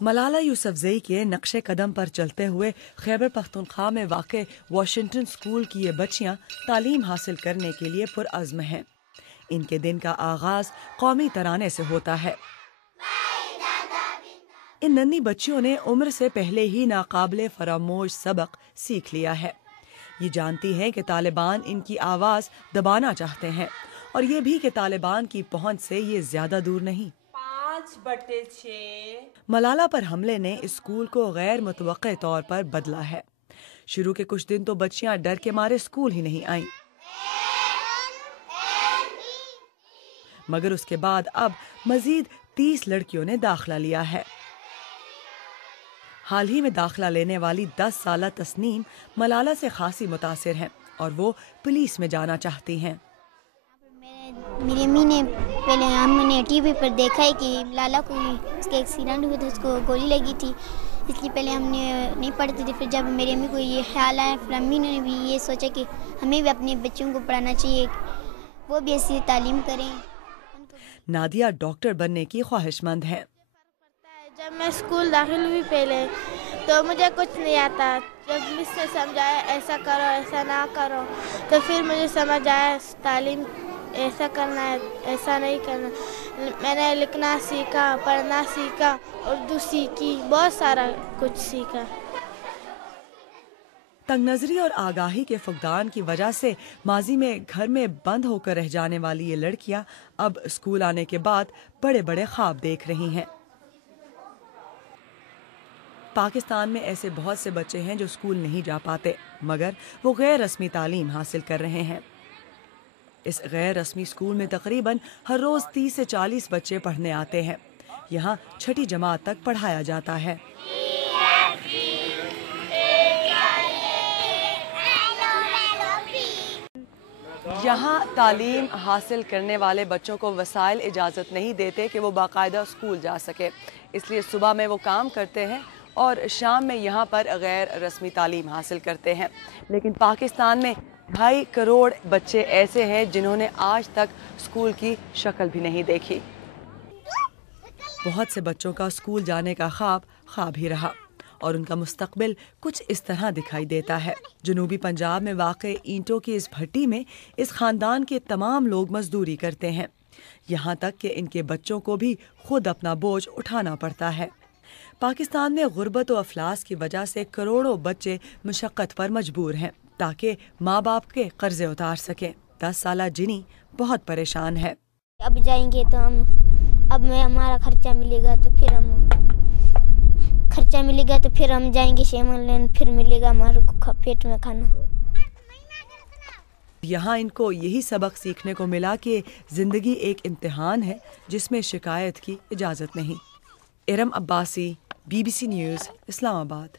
मलाला यूसुफजई के नक्शे कदम पर चलते हुए खैबर पख्तूनख्वा में वाक़ वाशिंगटन स्कूल की ये बच्चियां तालीम हासिल करने के लिए पुरअज़्म हैं। इनके दिन का आगाज़ कौमी तराने से होता है। इन नन्ही बच्चियों ने उम्र से पहले ही नाकाबिले फरामोश सबक सीख लिया है। ये जानती हैं कि तालिबान इनकी आवाज़ दबाना चाहते हैं और ये भी कि तालिबान की पहुंच से ये ज़्यादा दूर नहीं। 5/6 मलाला पर हमले ने स्कूल को गैर मुतवक्के तौर पर बदला है। शुरू के कुछ दिन तो बच्चियां डर के मारे स्कूल ही नहीं आईं, मगर उसके बाद अब मजीद 30 लड़कियों ने दाखिला लिया है। हाल ही में दाखिला लेने वाली 10 साला तस्नीम मलाला से खासी मुतासिर हैं और वो पुलिस में जाना चाहती हैं। मेरी अम्मी ने पहले हमने टीवी पर देखा है कि लाला को उसका एक्सीडेंट हुआ था, उसको गोली लगी थी, इसलिए पहले हमने नहीं पढ़ते थे। फिर जब मेरी अम्मी को ये ख्याल आया, फिर अम्मी ने भी ये सोचा कि हमें भी अपने बच्चों को पढ़ाना चाहिए, वो भी ऐसी तालीम करें। नादिया डॉक्टर बनने की ख्वाहिशमंद हैं। जब मैं स्कूल दाखिल हुई पहले तो मुझे कुछ नहीं आता, जब मिस ने समझाया ऐसा करो ऐसा ना करो, तो फिर मुझे समझ आया तालीम ऐसा करना है ऐसा नहीं करना। मैंने लिखना सीखा, पढ़ना सीखा, उर्दू सीखी, बहुत सारा कुछ सीखा। तंग नजरी और आगाही के फुकदान की वजह से माजी में घर में बंद होकर रह जाने वाली ये लड़कियां अब स्कूल आने के बाद बड़े बड़े ख्वाब देख रही हैं। पाकिस्तान में ऐसे बहुत से बच्चे हैं जो स्कूल नहीं जा पाते, मगर वो गैर रस्मी तालीम हासिल कर रहे हैं। इस गैर रस्मी स्कूल में तकरीबन हर रोज 30 से 40 बच्चे पढ़ने आते हैं। यहाँ छठी जमात तक पढ़ाया जाता है। यहाँ तालीम हासिल करने वाले बच्चों को वसाइल इजाज़त नहीं देते कि वो बाकायदा स्कूल जा सके, इसलिए सुबह में वो काम करते हैं और शाम में यहाँ पर गैर रस्मी तालीम हासिल करते हैं। लेकिन पाकिस्तान में 2.5 करोड़ बच्चे ऐसे हैं जिन्होंने आज तक स्कूल की शक्ल भी नहीं देखी। बहुत से बच्चों का स्कूल जाने का ख्वाब ही रहा और उनका मुस्तकबिल कुछ इस तरह दिखाई देता है। जनूबी पंजाब में वाक़े ईंटों की इस भट्टी में इस खानदान के तमाम लोग मजदूरी करते हैं, यहाँ तक कि इनके बच्चों को भी खुद अपना बोझ उठाना पड़ता है। पाकिस्तान में गुर्बत और अफलास की वजह से करोड़ों बच्चे मुशक्क़त पर मजबूर हैं ताकि माँ बाप के कर्जे उतार सकें। 10 साला जिनी बहुत परेशान है। अब जाएंगे तो हमारा खर्चा मिलेगा तो फिर हम जाएंगे शेमन लेन, फिर मिलेगा हमारे को पेट में खाना। यहाँ इनको यही सबक सीखने को मिला कि जिंदगी एक इम्तिहान है जिसमें शिकायत की इजाज़त नहीं। Iram Abbasi, BBC news, Islamabad.